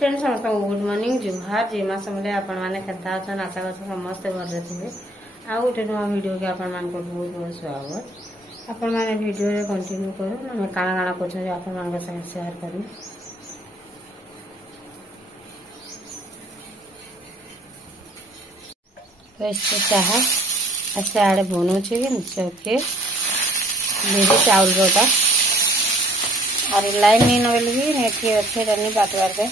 Friends समस्त good morning जुहार जीमा समले आपण माने केता अछन आशा करछ समस्त भर थे आ गोटे नुआ वीडियो के आपण मान को बहुत बहुत स्वागत। आपण माने वीडियो रे कंटिन्यू करू मैं काना काना कुछ आपण मान के साथ शेयर करू। तो इससे चाह अच्छा आड़े बनो छे चौके मेरी चावल रोटा और लाइन नहीं नगली नेठी अच्छे रनी बातवार के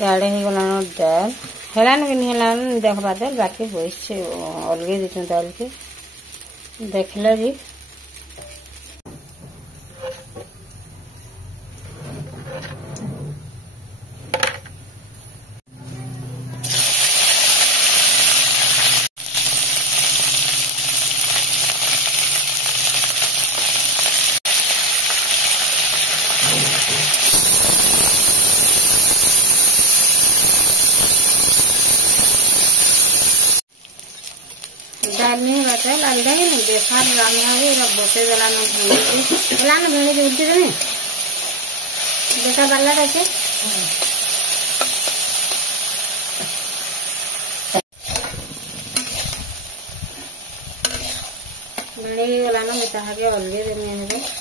याडे ही गलानो दाल हेलान कि नहीं हेलान देखबा दाल बाकी बस अलगे देछन दाल के देखला जी दाल नहीं बता लाल दाल नहीं देखा रामना भी रब बोते दला न भेड़ी दला न भेड़ी जो उल्टी रे देखा बल्ला रखे भेड़ी दला न मिटा के अलगे देने है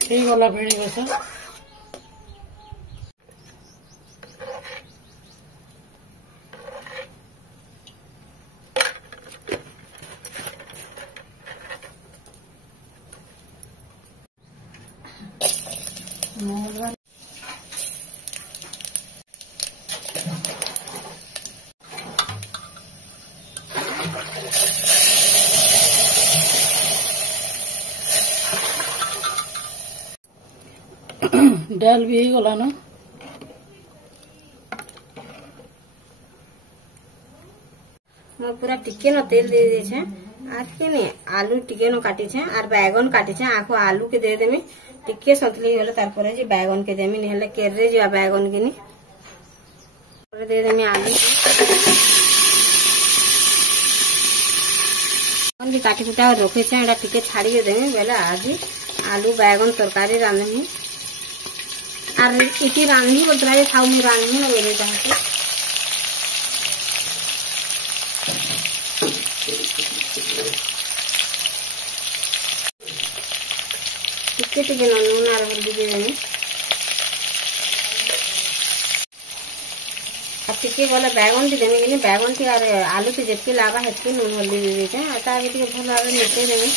ठीक वाला भेड़ी बस दाल भी गला ना मैं पूरा टिके न तेल दे दे छे आज के ने आलू टिके न काटी छे और बैगन काटी छे आखो आलू के दे देमी टिके सतली होले तार परे जे बैगन के देमी ने हेले केरे जे बैगन के नी परे दे देमी आलू कौन भी काटी कुटा रखे छे एडा टिके छाड़ी देमी बेला आज आलू बैगन तरकारी रांधमी और इति रांधनी बतरा खाऊ में रांधनी ना बोले चाहते टिके टिके नून और हल्दी दे देनी अब टिके वाला बैगन भी देने के लिए बैगन की और आलू की जितनी लागा है नून हल्दी दे देते हैं आता आगे टिके भूल आगे नीचे देंगे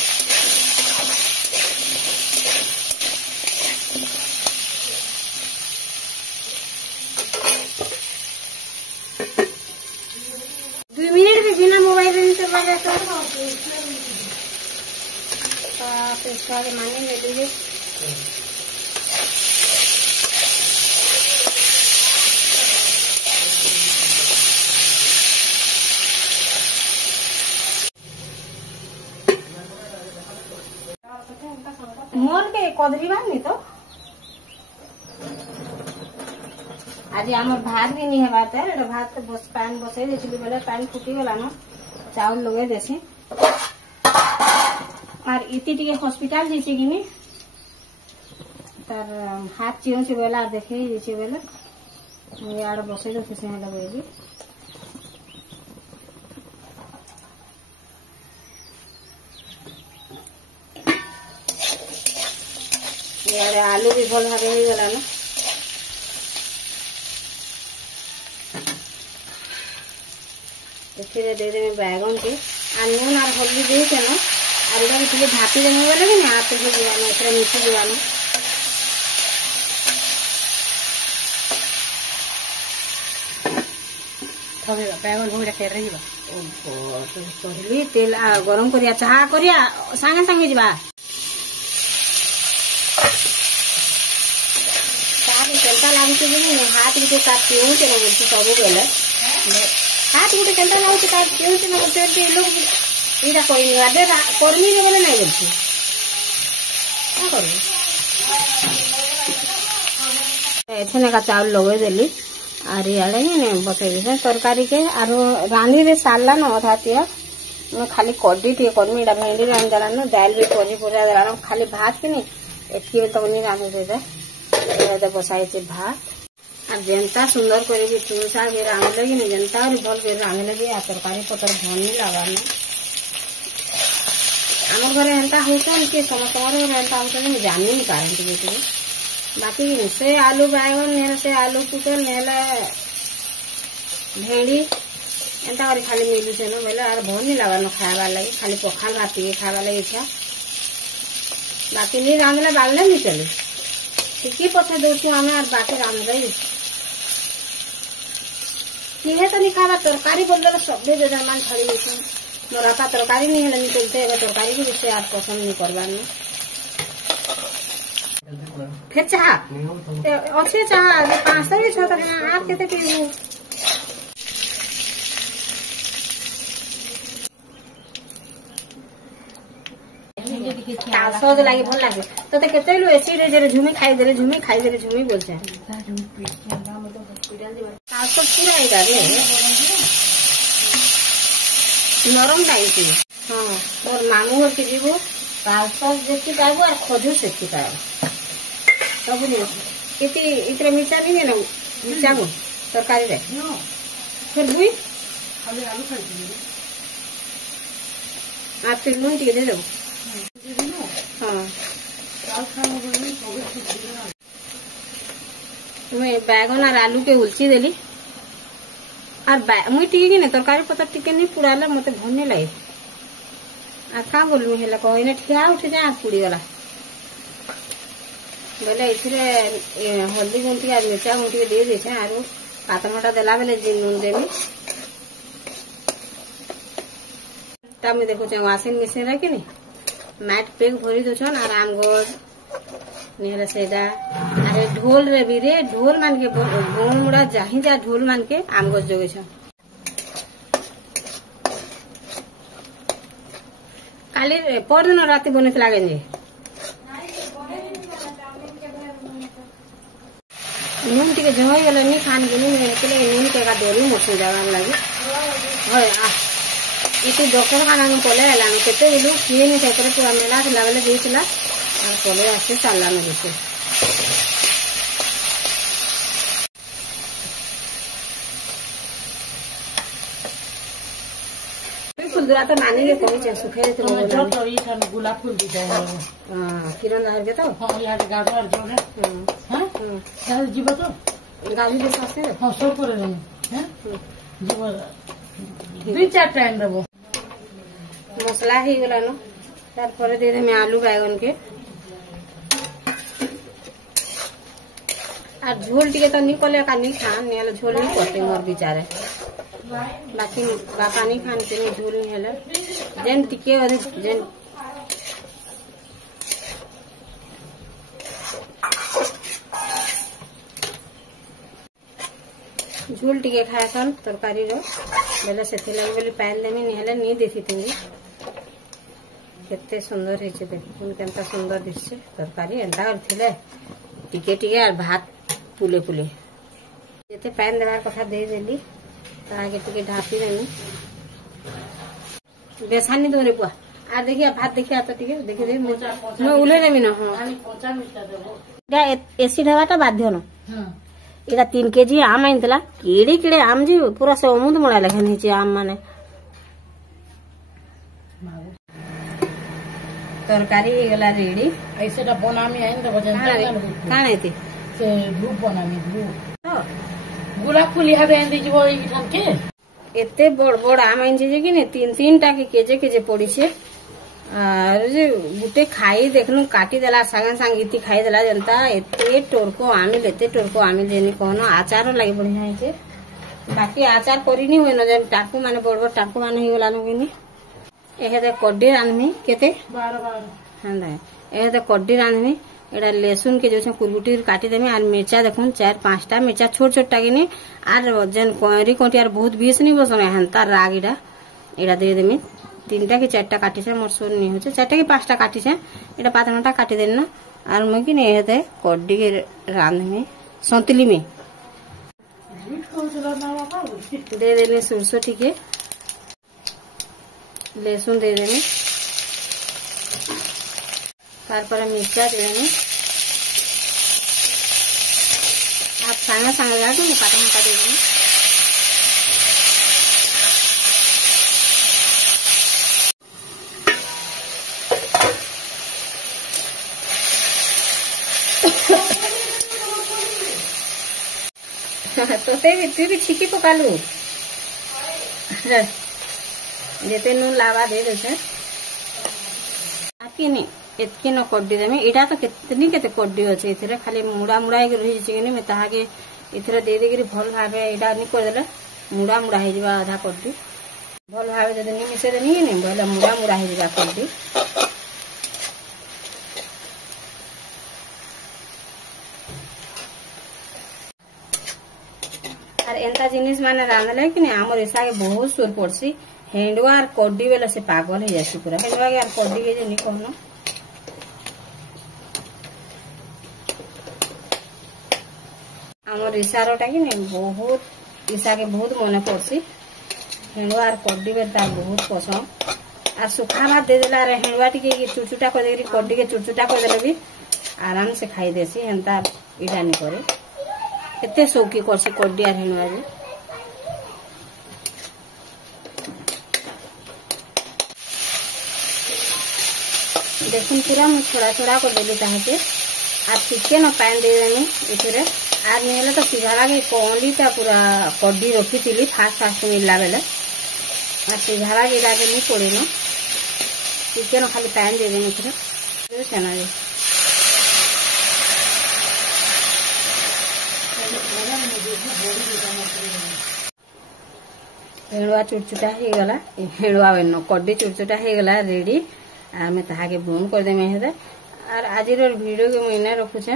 तो इसका माने ले लीजिए मोर के कदरी बानी तो आज आमर भात भी नहीं है बात है भात तो बस पान बसई देछली बेले पान फुटी गला न चावल लगे देसी और इति टिके हॉस्पिटल जैसे कि नहीं तार हाथ चियो से बेला देखे जैसे बेला यार बसई दो से लगे यार आलू भी भल भाव हो गला ना एथिरे दे देमे बैगन के आ नून और हल्दी दे के न और इधर टिके ढापी देमे बोले कि ना हाथ से जीवानो एकरा मिसी जीवानो थोड़े बैगन हो रखे रहिबा ओ पहली तेल गरम करिया चाहा करिया संगे संगे जीवा केंता लागुचे जे हाथ गुटे काट पिऊ के न बोलती सब बेले हाथ गुटे केंता लागुचे काट पिऊ के न बोलते ए लोग इरा कोई नहीं आदे कर्मी रे बोले नहीं बोलती क्या करू एथने का चावल लगे देली आर इे ने बसई दे तरकारी के आर रांधी दे सारला न अधा तिया मैं खाली कड्डी टे कर्मी इटा भेंडी रांध देला न दाल भी पनी पूरा देला न खाली भात के नहीं एतकी तो नहीं रांध दे दे बसाई भात और जनता सुंदर कर तुलसा के रांधले कि नहीं जनता और भल कर रांधले कि तरकारी पतर भल नहीं लगा न आम घर एंता होता कि समस्त एंता होता जानी नहीं कारण टे बाकी से आलू बैगन नेला से आलू पुटल नेला भेंडी एंता कर खाली मिलू से न बोले आर भल नहीं लगा न खावा लगे खाली पखाल भात के खावा लगे इच्छा बाकी नहीं रांधले बालने नहीं चले टिकी पथे दौसु आम और बाकी रांध किहे तो नहीं खावा तरकारी बोल सब दे मान छाड़ी गई मोर आपा तरकारी नहीं है निकलते तरकारी भी बेसे आप पसंद नहीं करवार फिर चाह अच्छे चाह 500 भी 600 आप केते पीबू स्वाद लगे भल लगे तो केते लो एसी रे जरे झुमी खाई दे झुमी बोलछे तासो पूरा आइगा रे नरम लागी हाँ मोर मामू घर के जीवु तासो देखी पाइबू और खजूर देखी पाइबू सब इति इतरे मिर्चा नहीं है ना मिर्चा को तरकारी रे फिर बुई खाली आलू खाई आप फिर नून टिके दे दो हाँ मैं बैगन और आलू के उलची देली और मुई टिके कि तरकारी पतर टिके नहीं पुड़ाला मत भल नहीं लगे आ क्या बोलू है कहने ठिया उठी जाए पुड़ी गला बोले इथे हल्दी गुंटी और मिर्चा गुंटी दे देछे आरो पातमटा देला बेले जे नून देबी ता में देखो जे वाशिंग मशीन रे कि नहीं मैट पेग भरी दोछन और आमगोड़ नेहरा सेदा अरे ढोल रे भी रे ढोल मान के बोमुड़ा जाही जा ढोल मान के आमगोड़ जोगे छ काली परदिन राति बने लागे जे नून टिके जमाई गला नहीं खान के नून के का डोरी मोटी जावा लगे होय आ इति डॉक्टर खाना में पले आला न केते बोलू किए नहीं करे पूरा मेला से लागले देइला और पले आसे साला में देखे फुलदुरा तो नानी के कमी छे सुखे तो छोटो ई छन गुलाब फूल दी जाय हां किरण दाहर के तो हां यार गाडर जोने हां हां जीव तो गाड़ी दे सासे हां सब करे हैं जीव 2-4 टाइम देबो मसला ही गला न तार पर दे दे में आलू बैगन के आ झोल टिके तो नहीं कले का नहीं खान नेल झोल नहीं करते मोर बेचारे बाकी बापा नहीं खान के नहीं झोल नहीं हेला जेन टिके अरे जेन झोल टिके खाया सन तरकारी रो बेले से लगे बोली पैन देमी नहीं हेला नहीं देती थी केते सुंदर है देखुन केनता सुंदर दिशे तरकारी एंता करथिले टिके टिके और भात पुले पुले जेते पैन देवार कथा दे देली ताके टिके ढापी देनी बेसानी दोरे बुआ आ देखिए भात देखिए तो टिके देखि दे मैं उले देमी न हां कंचा मिर्चा देबो एसी ढाबाटा बाध्य न हां इरा 3 केजी आम आइतला कीड़े कीड़े आम जी पूरा से अमुद मुड़ा लेखे नीचे आम माने तरकारी गला रेडी ऐसे टा बनामी आइन त बजन काने थी से ग्रुप बनामी ग्रुप तो गुलाब फुली हबे एंदी जीवो ई ठाम के एते बड़ बड़ आम आनी कि तीन तीन टा के केजे केजे पड़ी और गुटे खाई देखनु काटी देला सागे सागे इति खाई देला जनता एते टोरको आमिल जेनी कहनो आचार लगे बढ़िया है बाकी आचार करिनी होय न जे टाकू माने बड़ बड़ टाकू माने ही गला नगिनी एहे कड्डी रांधमी केते 12 हां एहे कड्डी रांधमी एटा लहसुन के जो कुरकुटी काटी देमी और मिर्चा देखुन 4-5टा मिर्चा छोट छोट टागिनी और जेन कोरी कोटियार बहुत बीस नहीं बसमे हंता राग एटा दे देमी 3टा कि 4टा काटी से मोर सोन नहीं होचे 4टा कि 5टा काटी से एटा पातनाटा काटी देना और मैं कि नहीं हेते कड्डी के रांधमी संतली में दे देनी सरसों टिके लहसुन दे देनी तारपर मिर्चा दे देनी आप सागे सागे जाके पातनाटा दे देनी तो तू भी छिकी पकालू जेते नून लावा दे दे आके नहीं एतके न कड्डी देमे एटा तो कितनी केते कड्डी अछि इथरे खाली मुड़ा मुड़ा के रही छै कि मैं ताहा के इथरे दे दे के भल भाबे एटा नि कर देले मुड़ा मुड़ा हे जबा आधा कड्डी भल भाबे जदि नि मिसे दे नि बोले मुड़ा मुड़ा हे जबा कड्डी और एंता जिनिस माने रांधले कि हमर ऐसा के बहुत सुर पड़सी हेंडवा और कड्डी बेला से पागल हो जासी पूरा हेंडवा के और कड्डी के जे नि कहनो हमर इशारोटा कि बहुत ईसा के बहुत मने पड़सी हेंडवा और कड्डी बेला बहुत पसंद और सुखा भात दे देला रे हेंडवा टिके चुचुटा कर देरी कड्डी के चुचुटा कर देले भी आराम से खाई देसी हेंता इडा नि करे एते शौकी करसी कड्डी और हेंडवा जे देखुन पूरा मैं थोड़ा थोड़ा कर देली ताके और टिके न पानी दे देनी इथरे आर नहीं तो सीधा के कोलीटा पूरा कड्डी रखी थी फास्ट मिलला बेले और सीधा के लागे नहीं पड़े न टिके न खाली पानी दे देनी इथरे चना जे हेड़ुआ चुटचुटा हो गला हेड़ुआ बन कड्डी चुटचुटा हो गला रेडी आम ताहा के बंद कर देमे हेदे और आज वीडियो के मुझे रखुचे।